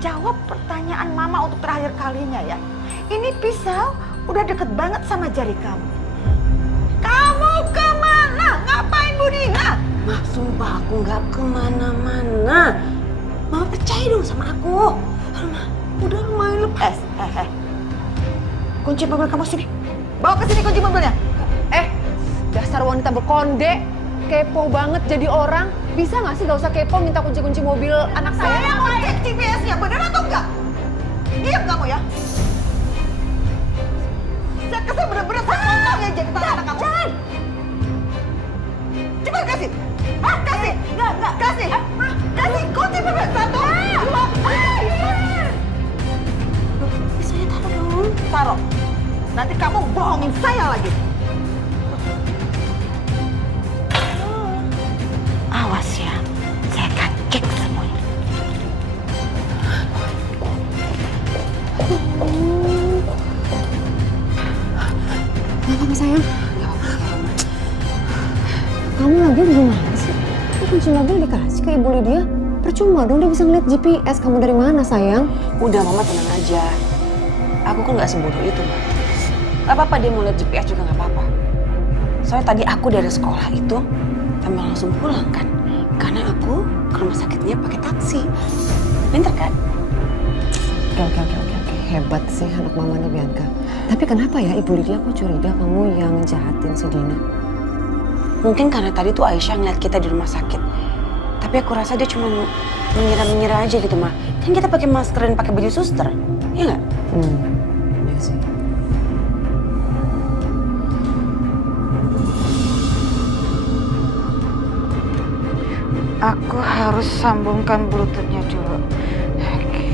jawab pertanyaan Mama untuk terakhir kalinya ya. Ini pisau udah deket banget sama jari kamu. Kamu kemana? Ngapain Bu Dina? Ma, sumpah aku nggak kemana-mana. Mama percaya dong sama aku. Ma, udah lumayan lepas. Kunci mobil kamu sini. Bawa ke sini kunci mobilnya. Dasar wanita berkonde. Kepo banget jadi orang. Bisa nggak sih nggak usah kepo minta kunci-kunci mobil anak saya? Saya mau cek GPS-nya, bener atau enggak? Diam kamu ya. Saya kesel bener-bener potong ya jaketan anak kamu. Jangan. Cepat kasih. Kasih. Enggak. Kasih. Kasih kunci mobil. 1, 2. Saya taruh dong. Taruh. Nanti kamu bohongin saya lagi. Awas ya, saya akan cek semuanya. Apa sayang? Kamu lagi gimana sih? Kunci mobil dikasih ke Ibu Lydia? Percuma dong dia bisa ngeliat GPS. Kamu dari mana sayang? Udah Mama tenang aja. Aku kan nggak sebodoh itu, Ma. Gak apa-apa dia mau lihat GPS juga nggak apa-apa. Soalnya tadi aku dari sekolah itu tambah langsung pulang kan. Karena aku ke rumah sakitnya pakai taksi. Pinter kan? Oke. Hebat sih anak mamanya Bianca. Tapi kenapa ya Ibu Lydia kok curiga kamu yang jahatin si Dina? Mungkin karena tadi tuh Aisyah ngeliat kita di rumah sakit. Tapi aku rasa dia cuma mengira-mengira aja gitu, Ma. Kan kita pakai masker dan pakai baju suster. Iya nggak? Iya sih. Aku harus sambungkan bluetoothnya dulu. Oke.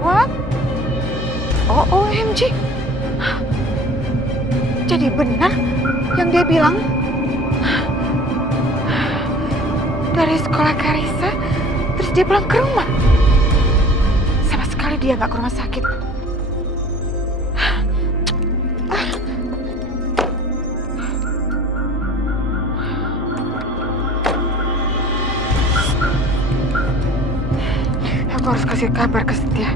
What? Oh, OMG. Jadi benar yang dia bilang dari sekolah Karissa, terus dia pulang ke rumah. Sama sekali dia nggak ke rumah sakit. Aku harus kasih kabar ke Setia.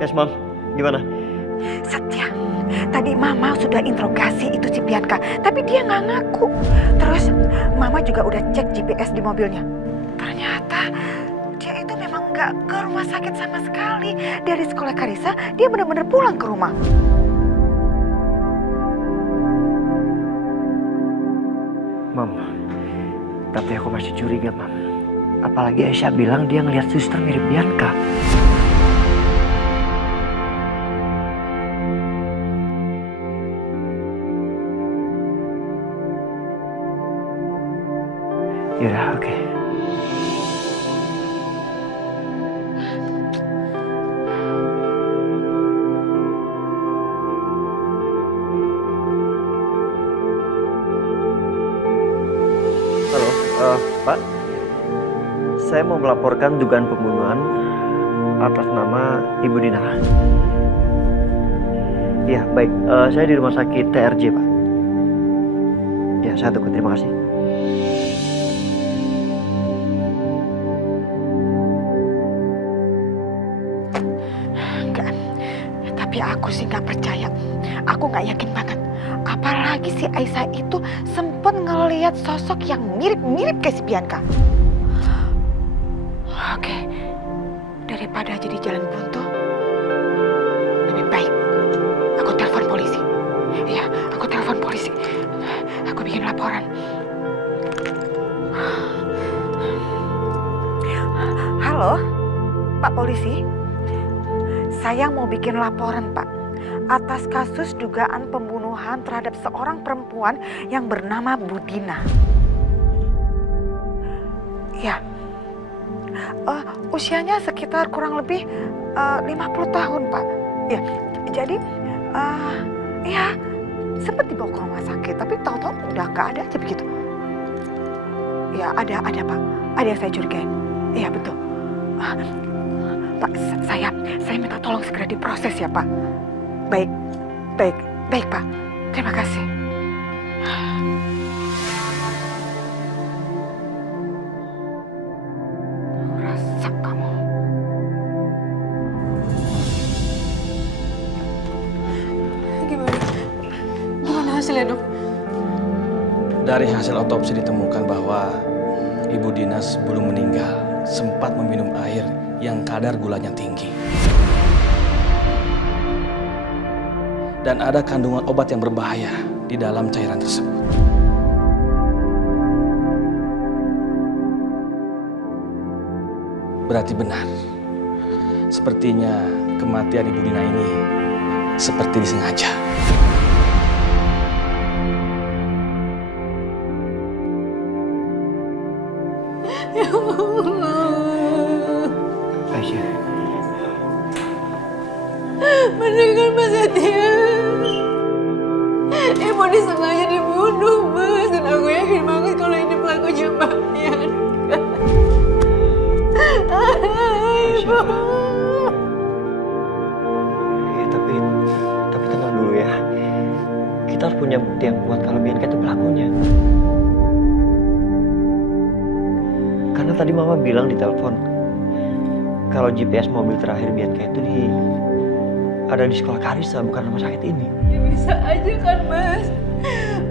Yes, Mom. Gimana? Setia, tadi Mama sudah interogasi itu si Bianca, tapi dia nggak ngaku. Terus Mama juga udah cek GPS di mobilnya. Ternyata dia itu memang nggak ke rumah sakit sama sekali. Dari sekolah Karissa, dia benar-benar pulang ke rumah. Mom, tapi aku masih curiga, Mom. Apalagi Aisyah bilang dia ngelihat suster mirip Bianca. Yaudah, oke. Halo, Pak. Saya mau melaporkan dugaan pembunuhan atas nama Ibu Dina. Iya, baik. Saya di rumah sakit TRJ, Pak. Ya, saya tunggu. Terima kasih. Tapi aku sih nggak percaya. Aku nggak yakin banget. Apalagi si Aisyah itu sempet ngelihat sosok yang mirip-mirip kayak si Bianca. Oke, daripada jadi jalan buntu, lebih baik aku telepon polisi. Iya, aku telepon polisi. Aku bikin laporan. Halo, Pak Polisi. Saya mau bikin laporan, Pak, atas kasus dugaan pembunuhan terhadap seorang perempuan yang bernama Bu Dina. Ya, usianya sekitar kurang lebih 50 tahun, Pak. Ya, jadi ya sempat dibawa ke rumah sakit, tapi tahu-tahu udah nggak ada aja begitu. Ya, ada Pak. Ada yang saya curigain. Iya, betul. Ah, Pak, saya minta tolong segera diproses ya, Pak. Baik, baik, Pak. Terima kasih. Rasa kamu. Gimana hasilnya, Dok? Dari hasil otopsi ditemukan bahwa Ibu Dinas belum meninggal, sempat meminum air yang kadar gulanya tinggi. Dan ada kandungan obat yang berbahaya di dalam cairan tersebut. Berarti benar. Sepertinya kematian Ibu Dina ini seperti disengaja. Aisyah, Bener kan Mas Setia? Ibu disengaja dibunuh, Mas. Dan aku yakin banget kalau ini pelakunya Mbak Bianca. Ibu. ya, tapi tenang dulu ya. Kita harus punya bukti yang kuat kalau Bianca itu pelakunya. Karena tadi Mama bilang di telepon kalau GPS mobil terakhir Bianca itu ada di sekolah Karissa, bukan rumah sakit ini. Ya bisa aja kan, Mas.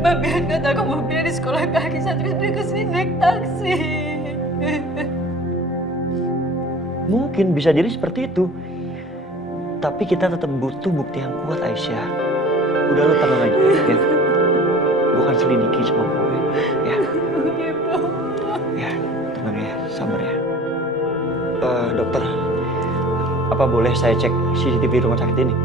Mbak Bianca tahu mobilnya di sekolah kaki terus dia kesini naik taksi. Mungkin bisa jadi seperti itu. Tapi kita tetap butuh bukti yang kuat, Aisyah. Udah lu tenang aja ya. Gue akan selidiki semua gue. Ya. Ya, tenang ya, sabar ya. Dokter, apa boleh saya cek CCTV rumah sakit ini?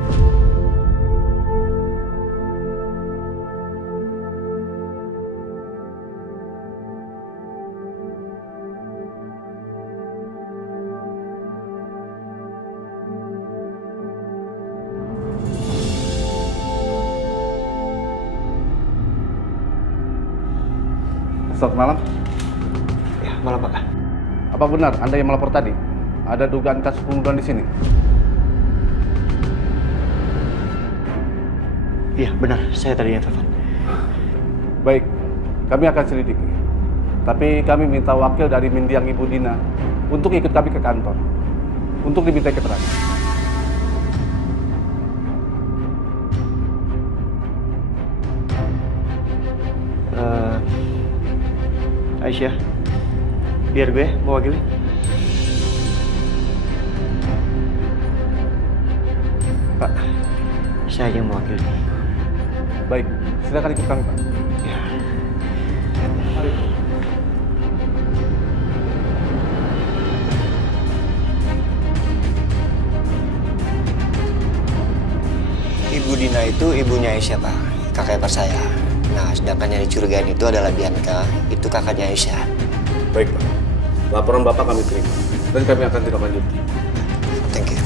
Selamat malam. Ya, malam Pak. Apa benar Anda yang melapor tadi? Ada dugaan kasus pembunuhan di sini? Iya, benar. Saya tadi yang telepon. Baik, kami akan selidiki. Tapi kami minta wakil dari mendiang Ibu Dina untuk ikut kami ke kantor. Untuk diminta keterangan. Aisyah, biar gue mewakili. Pak, saya yang mewakili. Baik, silakan ikut kami, Pak. Ya. Mari. Ibu Dina itu ibunya Aisyah, Pak. Kakak ipar saya. Nah, sedangkan yang dicurigain itu adalah Bianca. Itu kakaknya Aisyah. Baik, Pak. Laporan Bapak kami terima. Dan kami akan tindak lanjuti. Thank you.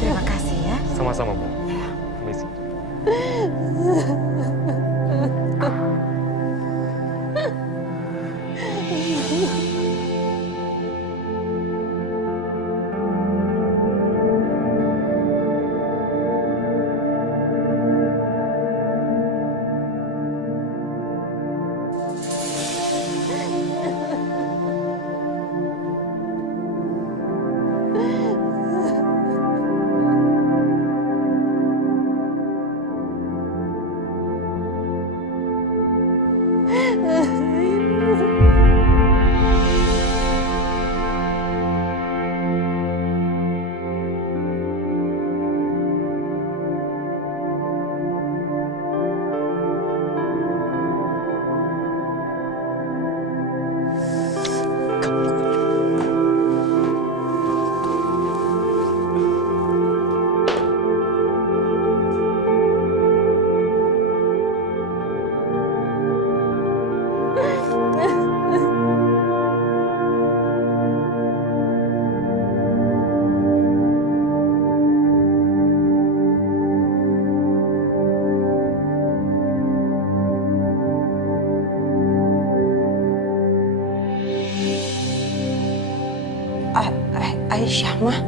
Terima kasih ya. Sama-sama, Bu. Permisi. Aisyah, mah.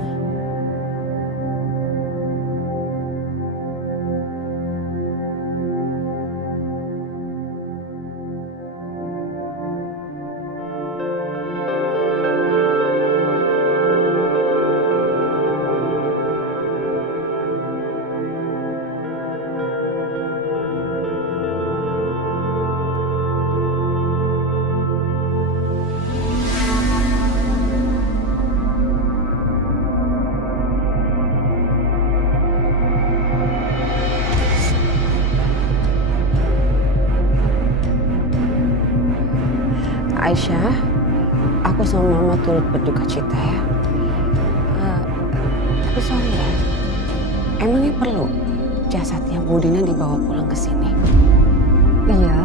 Aisyah, aku sama Mama turut berduka cita ya. Tapi sorry ya, emangnya perlu jasadnya Bu Dina dibawa pulang ke sini? Iya.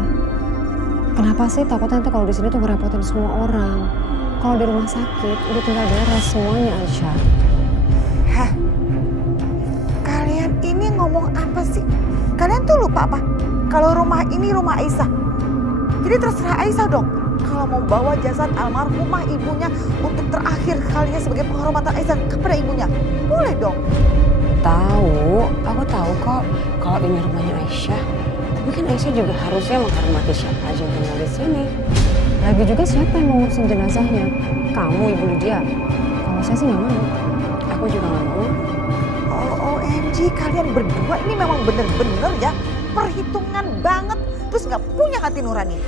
Kenapa sih takutnya nanti kalau di sini tuh ngerepotin semua orang? Kalau di rumah sakit udah tinggal beres semuanya, Aisyah. Hah? Kalian ini ngomong apa sih? Kalian tuh lupa apa? Kalau rumah ini rumah Aisyah. Jadi terserah Aisyah dong. Kalau mau bawa jasad almarhumah ibunya untuk terakhir kalinya sebagai penghormatan Aisyah kepada ibunya. Boleh dong. Aku tahu kok kalau ini rumahnya Aisyah. Tapi kan Aisyah juga harusnya menghormati siapa aja yang tinggal di sini. Lagi juga siapa yang mau ngurusin jenazahnya? Kamu, Ibu Lydia. Kalau saya sih nggak mau. Aku juga nggak mau. OMG, kalian berdua ini memang bener-bener ya perhitungan banget. Terus nggak punya hati nurani.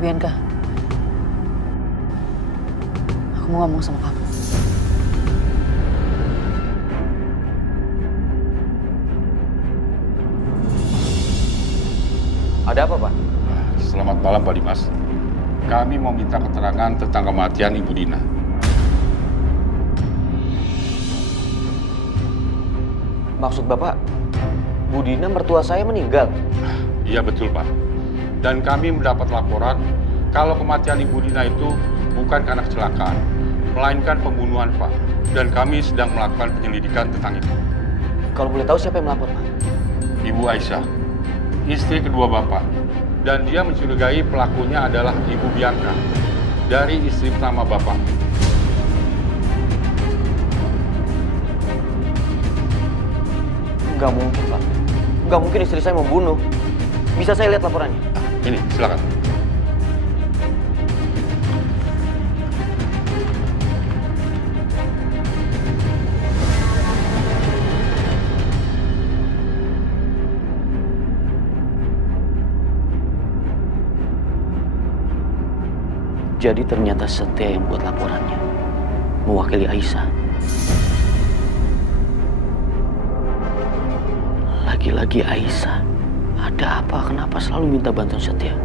Bianca, aku mau ngomong sama kamu. Ada apa, Pak? Selamat malam, Pak Dimas. Kami mau minta keterangan tentang kematian Ibu Dina. Maksud Bapak, Bu Dina mertua saya meninggal? Iya betul, Pak. Dan kami mendapat laporan kalau kematian Ibu Dina itu bukan karena kecelakaan, melainkan pembunuhan, Pak. Dan kami sedang melakukan penyelidikan tentang itu. Kalau boleh tahu siapa yang melapor, Pak? Ibu Aisyah, istri kedua Bapak. Dan dia mencurigai pelakunya adalah Ibu Bianca, dari istri pertama Bapak. Nggak mungkin, Pak. Nggak mungkin istri saya membunuh. Bisa saya lihat laporannya? Ini, silakan. Jadi ternyata Setia yang buat laporannya, mewakili Aisyah. Lagi-lagi Aisyah. Ada apa? Kenapa selalu minta bantuan Setia?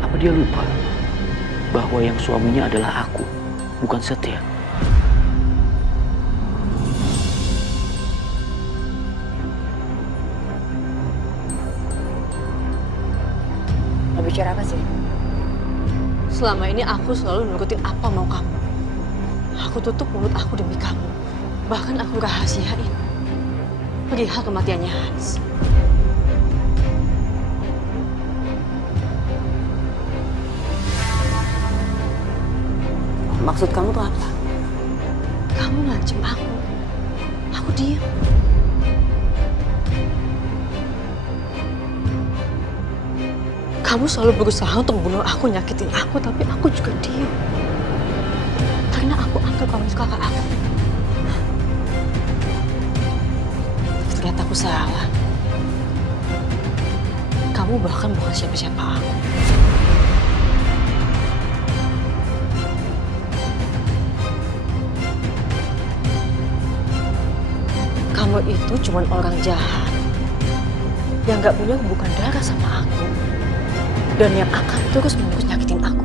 Apa dia lupa bahwa yang suaminya adalah aku, bukan Setia? Mau bicara apa sih? Selama ini aku selalu nurutin apa mau kamu. Aku tutup mulut aku demi kamu. Bahkan aku rahasiain perihal kematiannya Hans. Maksud kamu tuh apa? Kamu ngancem aku. Aku diam. Kamu selalu berusaha untuk membunuh aku, nyakitin aku, tapi aku juga diam. Karena aku anggap kamu itu kakak aku. Ternyata aku salah. Kamu bahkan bukan siapa-siapa aku. Kamu itu cuma orang jahat yang gak punya hubungan darah sama aku dan yang akan terus-menerus nyakitin aku.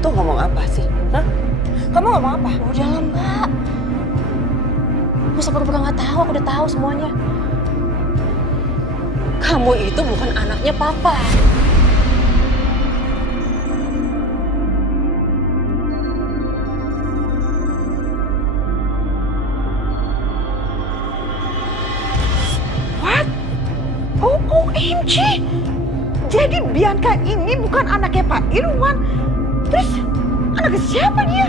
Itu ngomong apa sih? Hah? Kamu ngomong apa? Udahlah, Mbak. usah pura-pura nggak tahu, aku udah tahu semuanya. Kamu itu bukan anaknya papa. What? OMG! Jadi Bianca ini bukan anaknya Pak Irwan. Terus anaknya siapa dia?